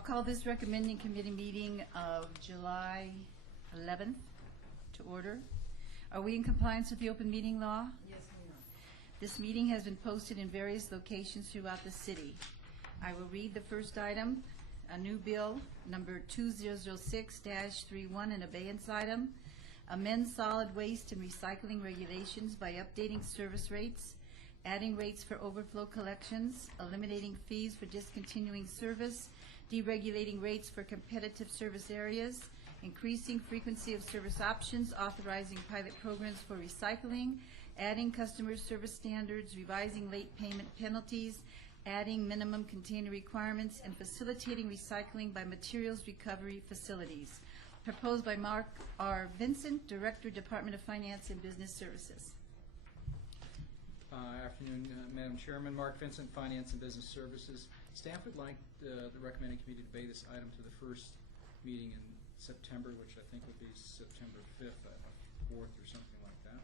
call this recommending committee meeting of July 11th to order. Are we in compliance with the open meeting law? Yes, we are. This meeting has been posted in various locations throughout the city. I will read the first item, a new bill, number 2006-31, an abeyance item. Amend solid waste and recycling regulations by updating service rates, adding rates for overflow collections, eliminating fees for discontinuing service, deregulating rates for competitive service areas, increasing frequency of service options, authorizing pilot programs for recycling, adding customer service standards, revising late payment penalties, adding minimum container requirements, and facilitating recycling by materials recovery facilities. Proposed by Mark R. Vincent, Director, Department of Finance and Business Services. Afternoon, Madam Chairman. Mark Vincent, Finance and Business Services. Staff would like the recommending committee to debate this item to the first meeting in September, which I think would be September 5th, 4th, or something like that.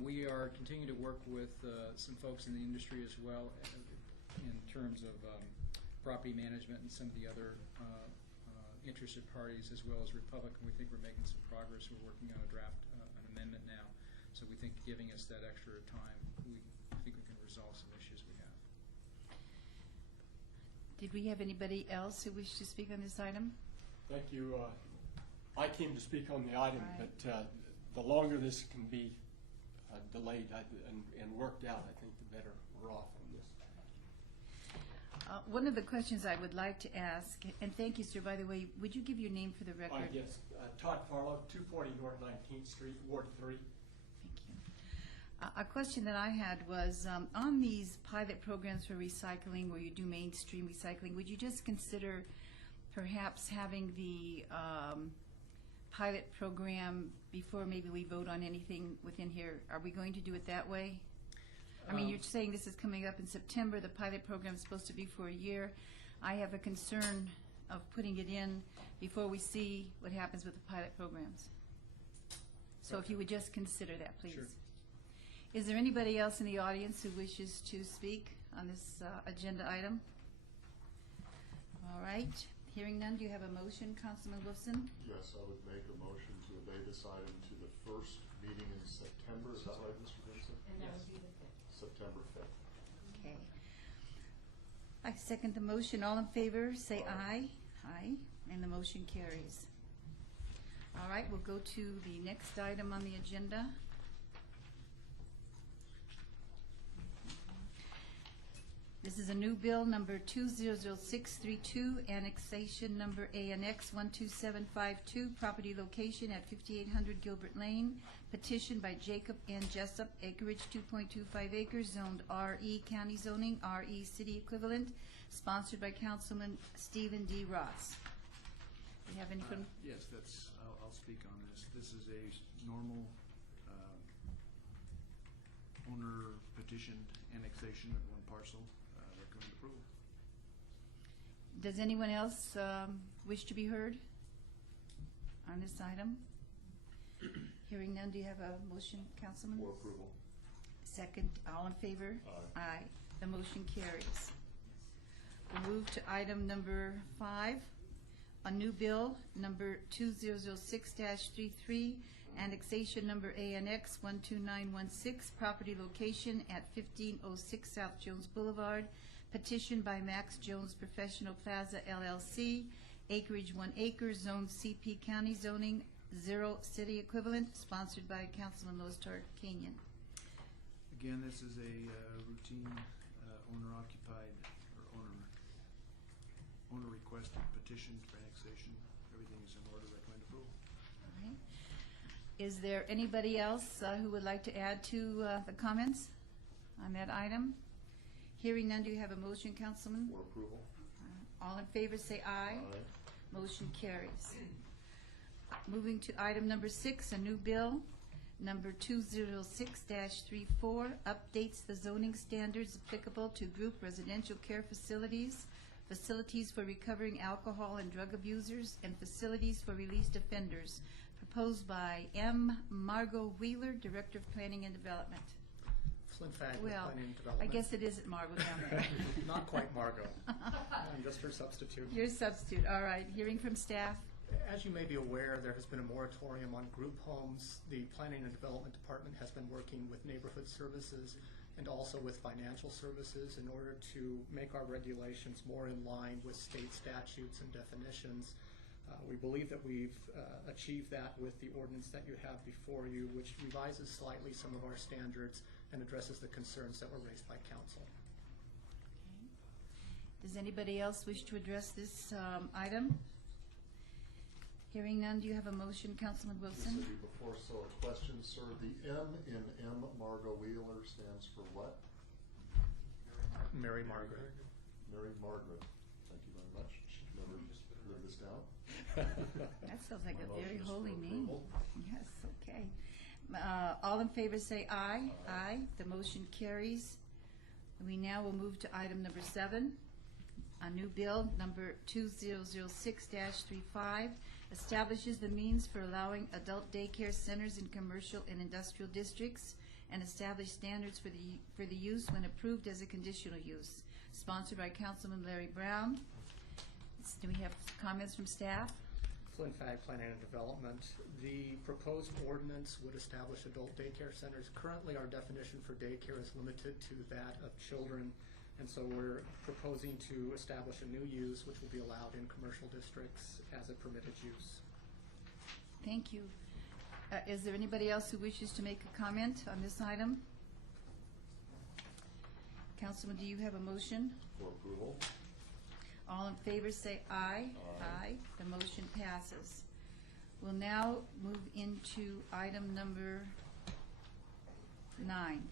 We are continuing to work with some folks in the industry as well in terms of property management and some of the other interested parties, as well as Republic, and we think we're making some progress. We're working on a draft, an amendment now, so we think giving us that extra time, we think we can resolve some issues we have. Did we have anybody else who wished to speak on this item? Thank you. I came to speak on the item, Right. but the longer this can be delayed and worked out, I think the better we're off on this. One of the questions I would like to ask, and thank you, sir, by the way, would you give your name for the record? Yes, Todd Farlow, 240 North 19th Street, Ward 3. Thank you. A question that I had was, on these pilot programs for recycling, where you do mainstream recycling, would you just consider perhaps having the pilot program before maybe we vote on anything within here? Are we going to do it that way? I mean, you're saying this is coming up in September. The pilot program is supposed to be for a year. I have a concern of putting it in before we see what happens with the pilot programs. So if you would just consider that, please. Sure. Is there anybody else in the audience who wishes to speak on this agenda item? All right. Hearing none, do you have a motion, Councilman Wolfson? Yes, I would make a motion to obey this item to the first meeting in September. Is that right, Mr. Vincent? And that would be the 5th. September 5th. Okay. I second the motion. All in favor, say aye. Aye. And the motion carries. All right, we'll go to the next item on the agenda. This is a new bill, number 200632, annexation number ANX 12752, property location at 5800 Gilbert Lane, petitioned by Jacob N. Jessup, acreage 2.25 acres, zoned RE county zoning, RE city equivalent, sponsored by Councilman Stephen D. Ross. Do you have anything? Yes, I'll speak on this. This is a normal owner petitioned annexation of one parcel. Recommend approval. Does anyone else wish to be heard on this item? Hearing none, do you have a motion, Councilman? For approval. Second, all in favor? Aye. Aye. The motion carries. We'll move to item number 5, a new bill, number 2006-33, annexation number ANX 12916, property location at 1506 South Jones Boulevard, petitioned by Max Jones Professional Plaza LLC, acreage 1 acre, zone CP county zoning, 0 city equivalent, sponsored by Councilman Lostar Kenyon. Again, this is a routine owner-occupied or owner requested petition for annexation. Everything is in order. Recommend approval. All right. Is there anybody else who would like to add to the comments on that item? Hearing none, do you have a motion, Councilman? For approval. All in favor, say aye. Aye. Motion carries. Moving to item number 6, a new bill, number 206-34, updates the zoning standards applicable to group residential care facilities, facilities for recovering alcohol and drug abusers, and facilities for released offenders, proposed by M. Margot Wheeler, Director of Planning and Development. Flynn Fagg with Well, Planning and I Development. guess it isn't Margot down there. Not quite Margot. I'm just her substitute. Your substitute, all right. Hearing from staff? As you may be aware, there has been a moratorium on group homes. The Planning and Development Department has been working with neighborhood services and also with financial services in order to make our regulations more in line with state statutes and definitions. We believe that we've achieved that with the ordinance that you have before you, which revises slightly some of our standards and addresses the concerns that were raised by council. Okay. Does anybody else wish to address this item? Hearing none, do you have a motion, Councilman This Wilson? will be before, so a question, sir. The M in M. Margot Wheeler stands for what? Mary Margaret. Mary Margaret. Thank you very much. Should never live this down. That sounds like My a very motion is for holy name. approval. Yes, okay. All in favor say aye. Aye. The motion carries. We now will move to item number 7, a new bill number 2006-35, establishes the means for allowing adult daycare centers in commercial and industrial districts and establish standards for the use when approved as a conditional use. Sponsored by Councilman Larry Brown. Do we have comments from staff? Flynn Fagg, Planning and Development. The proposed ordinance would establish adult daycare centers. Currently, our definition for daycare is limited to that of children, and so we're proposing to establish a new use which will be allowed in commercial districts as a permitted use. Thank you. Is there anybody else who wishes to make a comment on this item? Councilman, do you have a motion? For approval. All in favor say aye. Aye. The motion passes. We'll now move into item number 9.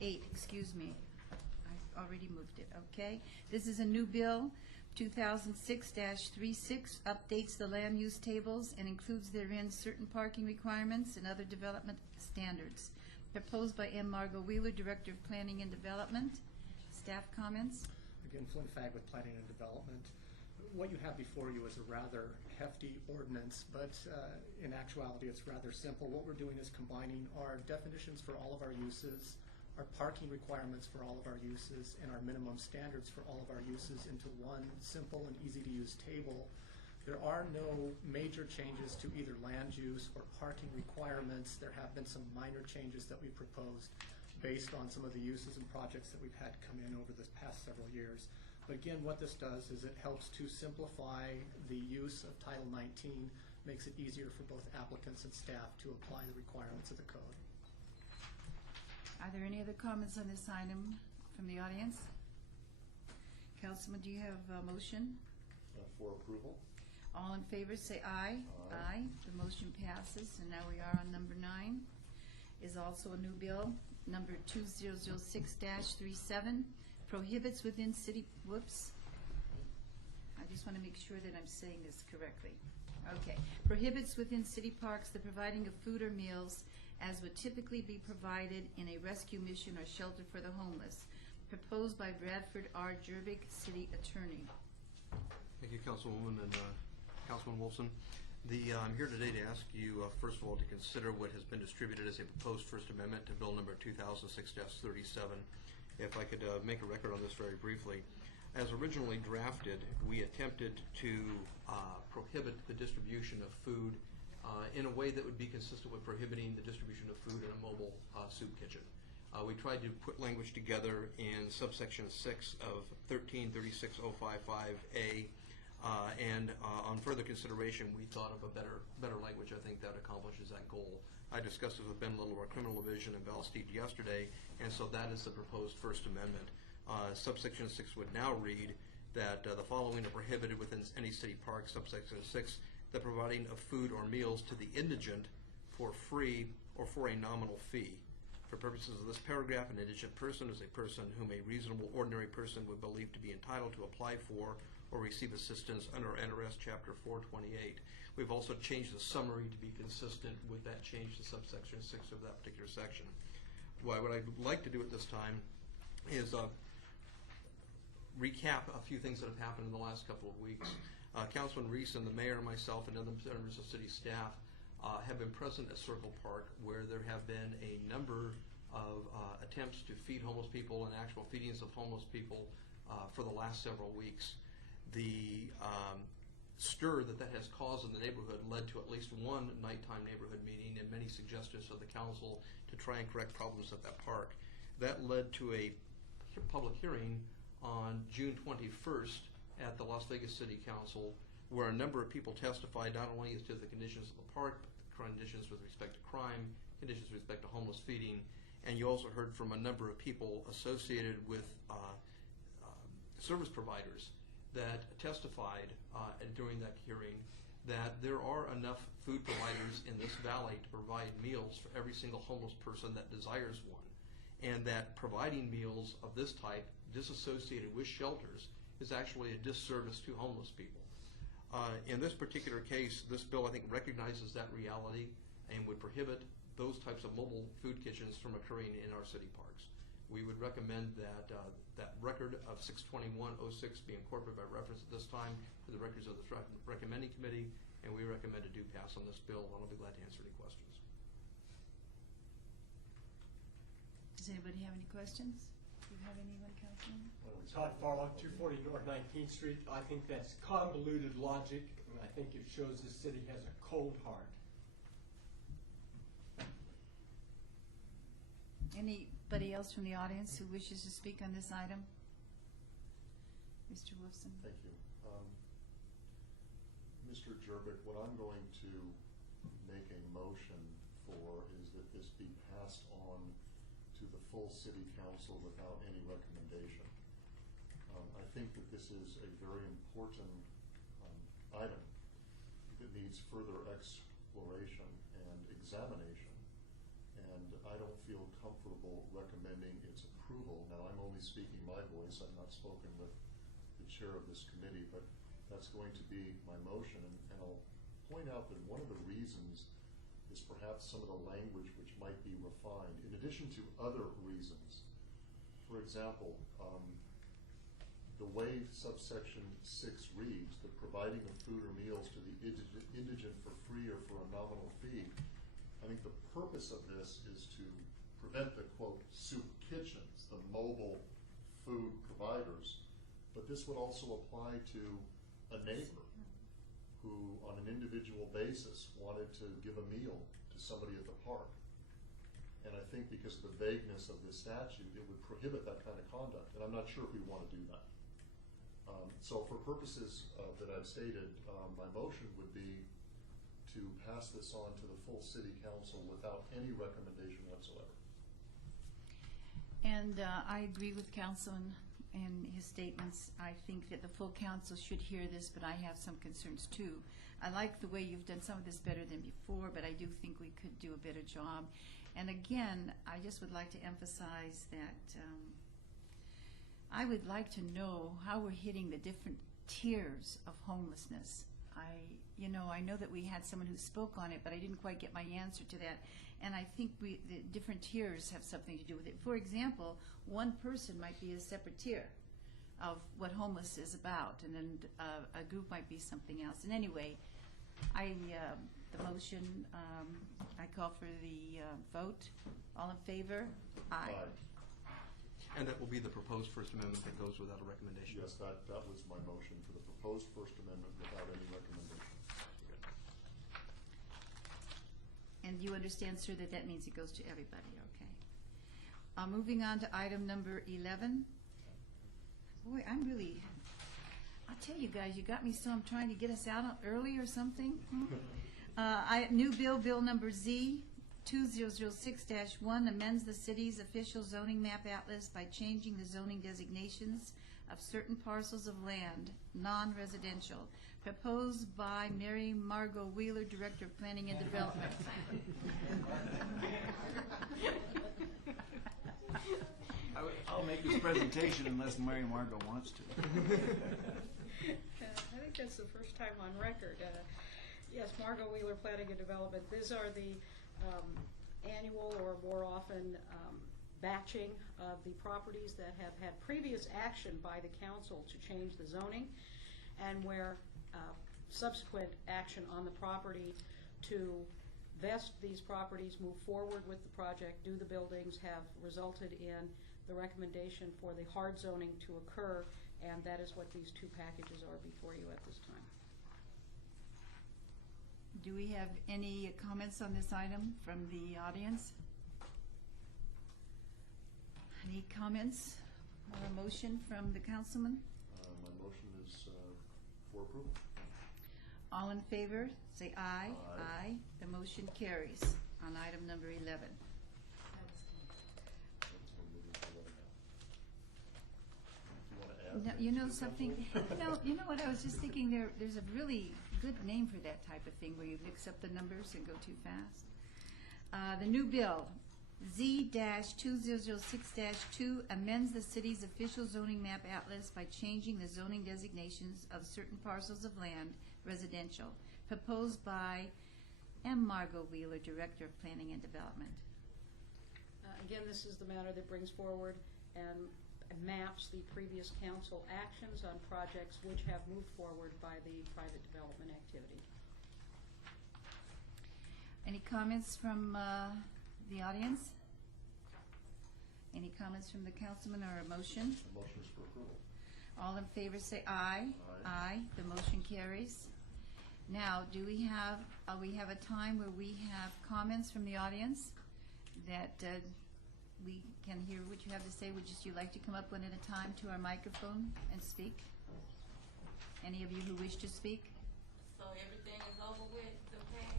8, excuse me. I already moved it, okay? This is a new bill, 2006-36, updates the land use tables and includes therein certain parking requirements and other development standards. Proposed by M. Margot Wheeler, Director of Planning and Development. Staff comments? Again, Flynn Fagg with Planning and Development. What you have before you is a rather hefty ordinance, but in actuality it's rather simple. What we're doing is combining our definitions for all of our uses, our parking requirements for all of our uses, and our minimum standards for all of our uses into one simple and easy-to-use table. There are no major changes to either land use or parking requirements. There have been some minor changes that we proposed based on some of the uses and projects that we've had come in over the past several years. But again, what this does is it helps to simplify the use of Title 19, makes it easier for both applicants and staff to apply the requirements of the code. Are there any other comments on this item from the audience? Councilman, do you have a motion? For approval. All in favor say aye. Aye. The motion passes, and now we are on number 9. Is also a new bill, number 2006-37, prohibits within city, whoops. I just want to make sure that I'm saying this correctly. Okay. Prohibits within city parks the providing of food or meals as would typically be provided in a rescue mission or shelter for the homeless. Proposed by Bradford R. Jervik, City Attorney. Thank you, Councilwoman and Councilman Wilson. I'm here today to ask you, first of all, to consider what has been distributed as a proposed First Amendment to Bill number 2006-37. If I could make a record on this very briefly. As originally drafted, we attempted to prohibit the distribution of food in a way that would be consistent with prohibiting the distribution of food in a mobile soup kitchen. We tried to put language together in subsection 6 of 1336.055A, and on further consideration, we thought of a better language, I think, that accomplishes that goal. I discussed it with Ben Little, our criminal division in Valsteed yesterday, and so that is the proposed First Amendment. Subsection 6 would now read that the following are prohibited within any city park. Subsection 6, the providing of food or meals to the indigent for free or for a nominal fee. For purposes of this paragraph, an indigent person is a person whom a reasonable ordinary person would believe to be entitled to apply for or receive assistance under NRS Chapter 428. We've also changed the summary to be consistent with that change to subsection 6 of that particular section. What I'd like to do at this time is recap a few things that have happened in the last couple of weeks. Councilman Reese and the mayor, myself, and other members of city staff have been present at Circle Park, where there have been a number of attempts to feed homeless people and actual feedings of homeless people for the last several weeks. The stir that has caused in the neighborhood led to at least one nighttime neighborhood meeting and many suggestions of the council to try and correct problems at that park. That led to a public hearing on June 21st at the Las Vegas City Council, where a number of people testified not only as to the conditions of the park, but the conditions with respect to crime, conditions with respect to homeless feeding, and you also heard from a number of people associated with service providers that testified during that hearing that there are enough food providers in this valley to provide meals for every single homeless person that desires one, and that providing meals of this type disassociated with shelters is actually a disservice to homeless people. In this particular case, this bill, I think, recognizes that reality and would prohibit those types of mobile food kitchens from occurring in our city parks. We would recommend that that record of 62106 be incorporated by reference at this time to the records of the recommending committee, and we recommend a do pass on this bill, and I'll be glad to answer any questions. Does anybody have any questions? Do you have anyone, Councilman? Todd Farlock, 240 North 19th Street. I think that's convoluted logic, and I think it shows the city has a cold heart. Anybody else from the audience who wishes to speak on this item? Mr. Wolfson. Thank you. Mr. Jervik, what I'm going to make a motion for is that this be passed on to the full city council without any recommendation. I think that this is a very important item that needs further exploration and examination, and I don't feel comfortable recommending its approval. Now, I'm only speaking my voice. I've not spoken with the chair of this committee, but that's going to be my motion, and I'll point out that one of the reasons is perhaps some of the language which might be refined, in addition to other reasons. For example, the way subsection 6 reads, the providing of food or meals to the indigent for free or for a nominal fee, I think the purpose of this is to prevent the, quote, soup kitchens, the mobile food providers, but this would also apply to a neighbor who, on an individual basis, wanted to give a meal to somebody at the park. And I think because of the vagueness of this statute, it would prohibit that kind of conduct, and I'm not sure if we want to do that. So for purposes that I've stated, my motion would be to pass this on to the full city council without any recommendation whatsoever. And I agree with Councilman in his statements. I think that the full council should hear this, but I have some concerns too. I like the way you've done some of this better than before, but I do think we could do a better job. And again, I just would like to emphasize that I would like to know how we're hitting the different tiers of homelessness. I know that we had someone who spoke on it, but I didn't quite get my answer to that. And I think the different tiers have something to do with it. For example, one person might be a separate tier of what homeless is about, and then a group might be something else. And anyway, the motion, I call for the vote. All in favor? Aye. And that will be the proposed First Amendment that goes without a recommendation. Yes, that was my motion, for the proposed First Amendment without any recommendation. And you understand, sir, that means it goes to everybody, okay. Moving on to item number 11. Boy, I'll tell you guys, you got me so I'm trying to get us out early or something. New bill, bill number Z 2006-1, amends the city's official zoning map atlas by changing the zoning designations of certain parcels of land, non-residential, proposed by Mary Margot Wheeler, Director of Planning and Development. I'll make this presentation unless Mary Margot wants to. I think that's the first time on record. Yes, Margot Wheeler Planning and Development. These are the annual or more often batching of the properties that have had previous action by the council to change the zoning, and where subsequent action on the property to vest these properties, move forward with the project, do the buildings, have resulted in the recommendation for the hard zoning to occur, and that is what these two packages are before you at this time. Do we have any comments on this item from the audience? Any comments or a motion from the councilman? My motion is for approval. All in favor, say aye. Aye. The motion carries on item number 11. No, you know something, you know what, I was just thinking there's a really good name for that type of thing where you mix up the numbers and go too fast. The new bill, Z-2006-2, amends the city's official zoning map atlas by changing the zoning designations of certain parcels of land residential, proposed by M. Margot Wheeler, Director of Planning and Development. Again, this is the matter that brings forward and maps the previous council actions on projects which have moved forward by the private development activity. Any comments from the audience? Any comments from the councilman or a motion? The motion is for approval. All in favor say aye. Aye. The motion carries. Now, do we have a time where we have comments from the audience that we can hear what you have to say? Would you like to come up one at a time to our microphone and speak? Any of you who wish to speak? So everything is over with, the past?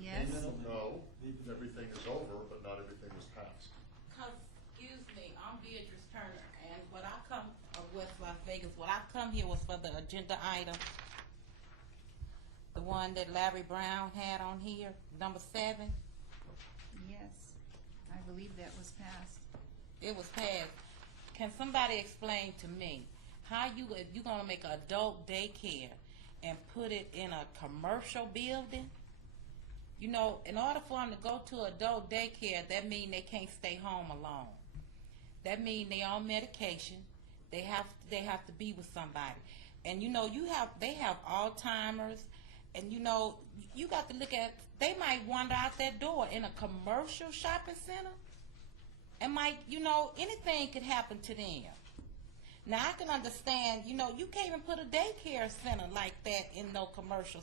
Yes? No, everything is over, but not everything is passed. Excuse me, I'm Beatrice Turner, and what I come of West Las Vegas, what I come here was for the agenda item, the one that Larry Brown had on here, number 7. Yes. I believe that was passed. It was passed. Can somebody explain to me how if you're gonna make an adult daycare and put it in a commercial building? You know, in order for them to go to adult daycare, that means they can't stay home alone. That means they on medication. They have to be with somebody. And you know, they have Alzheimer's, and you know, you got to look at, they might wander out that door in a commercial shopping center, and anything could happen to them. Now I can understand, you can't even put a daycare center like that in no commercial.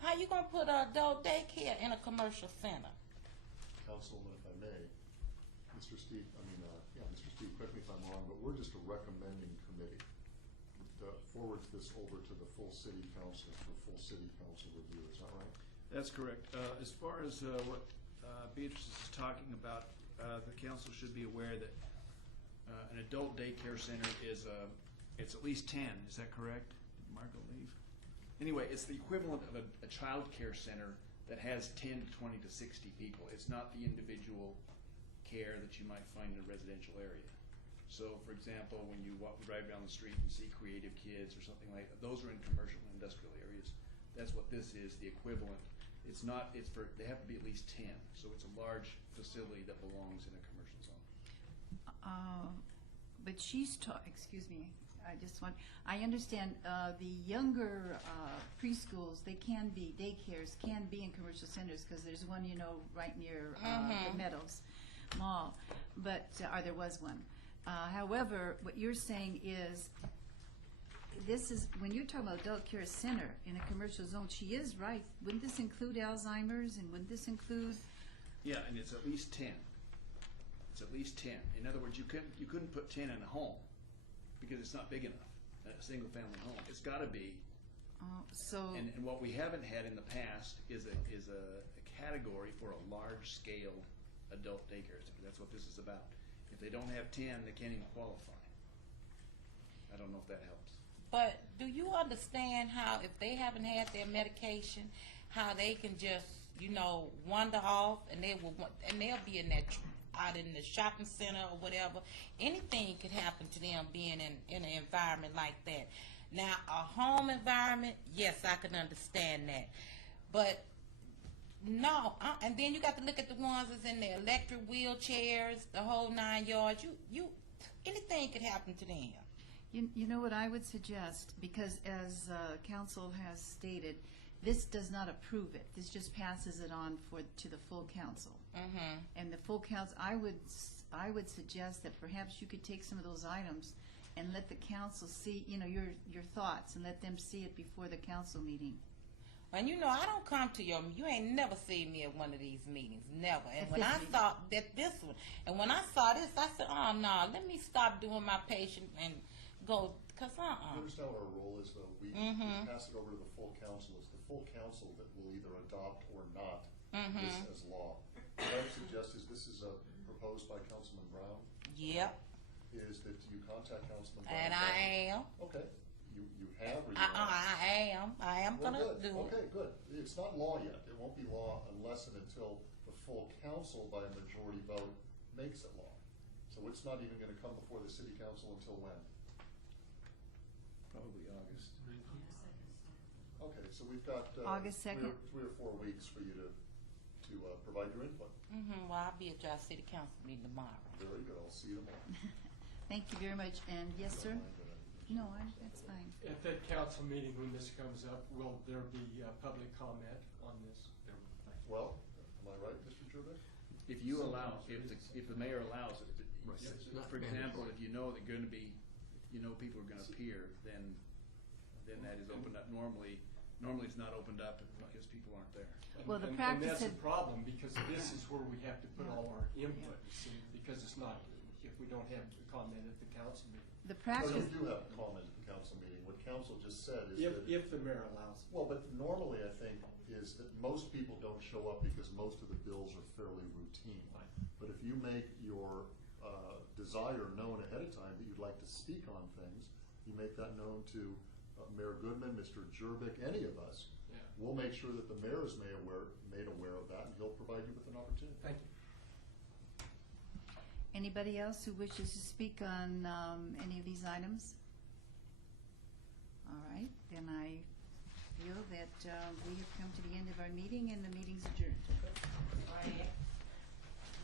How you gonna put an adult daycare in a commercial center? Councilman, if I may, Mr. Steve, correct me if I'm wrong, but we're just a recommending committee. Forwards this over to the full city council for full city council review, is that right? That's correct. As far as what Beatrice is talking about, the council should be aware that an adult daycare center is it's at least 10. Is that correct? Did Margot leave? Anyway, it's the equivalent of a child care center that has 10 to 20 to 60 people. It's not the individual care that you might find in a residential area. So, for example, when you drive down the street and see Creative Kids or something like that, those are in commercial and industrial areas. That's what this is, the equivalent. It's not, they have to be at least 10. So it's a large facility that belongs in a commercial zone. But she's excuse me, I understand the younger preschools, daycares can be in commercial centers because there's one, right near the Meadows Mall, but, or there was one. However, what you're saying is, when you're talking about adult care center in a commercial zone, she is right. Wouldn't this include Alzheimer's, and wouldn't this include? Yeah, and it's at least 10. It's at least 10. In other words, you couldn't put 10 in a home because it's not big enough. A single family home. It's got to be. And what we haven't had in the past is a category for a large scale adult daycare center. That's what this is about. If they don't have 10, they can't even qualify. I don't know if that helps. But do you understand how, if they haven't had their medication, how they can just, wander off and they'll be out in the shopping center or whatever. Anything could happen to them being in an environment like that. Now, a home environment, yes, I can understand that. But no, and then you got to look at the ones that's in the electric wheelchairs, the whole 9 yards. Anything could happen to them. You know what I would suggest, because as council has stated, This does not approve it. This just passes it on to the full council. Mm-hmm. And the full council, I would suggest that perhaps you could take some of those items and let the council see, your thoughts, and let them see it before the council meeting. And I don't come to you ain't never seen me at one of these meetings, never. And At when this I meeting. saw this one, and when I saw this, I said, oh no, let me stop doing my patient and go, cause You understand what our role is, though? We pass it over to the full council. It's the full council that will either adopt or not this as law. What I would suggest is this is proposed by Councilman Brown, Yep, is that you contact Councilman Brown. and I am. Okay, you have or you haven't? I am Well, gonna good. do it. Okay, good. It's not law yet. It won't be law unless and until the full council by a majority vote makes it law. So it's not even gonna come before the city council until when? Probably August. Okay, so we've got August 2nd. three or 4 weeks for you to provide your input. Well, I'll be at your city council meeting tomorrow. Very good. I'll see you tomorrow. Thank you very much. And yes, sir? Don't mind that. No, that's fine. At that council meeting, when this comes up, will there be public comment on this? Well, am I right, Mr. Jurbeck? If you allow, if the mayor allows it, for example, if you know that gonna be, people are gonna appear, then that is opened up. Normally it's not opened up because people aren't there. Well, the And practice that's a had- problem, because this is where we have to put all our input, you see, because it's not, if we don't have the comment at the council meeting. The No, practice, you do have a comment at the council meeting. What council just said is that. If the mayor allows it. Well, but normally I think is that most people don't show up because most of the bills are fairly routine. Right. But if you make your desire known ahead of time that you'd like to speak on things, you make that known to Mayor Goodman, Mr. Jurbeck, any of us. Yeah. We'll make sure that the mayor is made aware of that, and he'll provide you with an opportunity. Thank you. anybody else who wishes to speak on any of these items? All right, then I feel that we have come to the end of our meeting, and the meeting's adjourned.